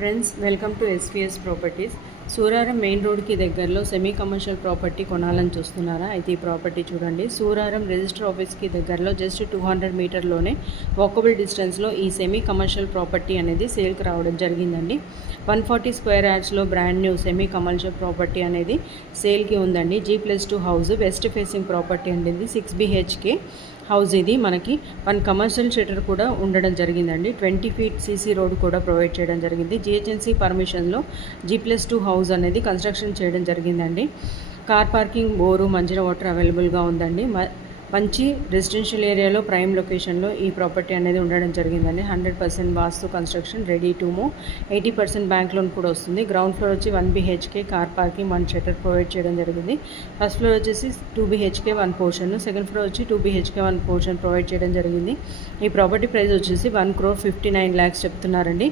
Friends, welcome to SPS properties. Suraram main రోడ్కి దగ్గరలో semi commercial property కొనాలని చూస్తున్నారా? అయితే ఈ ప్రాపర్టీ చూడండి. సూరారం రిజిస్టర్ ఆఫీస్కి దగ్గరలో జస్ట్ 200 మీటర్లోనే వాకబుల్ డిస్టెన్స్లో ఈ సెమీ కమర్షియల్ ప్రాపర్టీ అనేది సేల్కి రావడం జరిగిందండి. 140 స్క్వేర్ యార్డ్స్లో brand new semi commercial property అనేది సేల్కి ఉందండి. G+2 house, west facing property అండి. 6 BHK హౌస్. ఇది మనకి 1 కమర్షియల్ షట్టర్ కూడా ఉండడం జరిగిందండి. 20 ఫీట్ సీసీ రోడ్ కూడా ప్రొవైడ్ చేయడం జరిగింది. GHMC పర్మిషన్లో G+2 హౌస్ అనేది కన్స్ట్రక్షన్ చేయడం జరిగిందండి. Car parking, bore, Manjira water అవైలబుల్గా ఉందండి. మంచి రెసిడెన్షియల్ ఏరియాలో ప్రైమ్ లొకేషన్లో ఈ ప్రాపర్టీ అనేది ఉండడం జరిగిందండి. 100% vastu construction, ready to move. 80% bank loan కూడా వస్తుంది. గ్రౌండ్ ఫ్లోర్ వచ్చి 1 BHK, car parking, 1 shutter provide చేయడం జరిగింది. ఫస్ట్ ఫ్లోర్ వచ్చేసి 2 BHK 1 పోర్షన్, సెకండ్ ఫ్లోర్ వచ్చి 2 BHK 1 పోర్షన్ ప్రొవైడ్ చేయడం జరిగింది. ఈ ప్రాపర్టీ ప్రైస్ వచ్చేసి 1,59,00,000 చెప్తున్నారండి.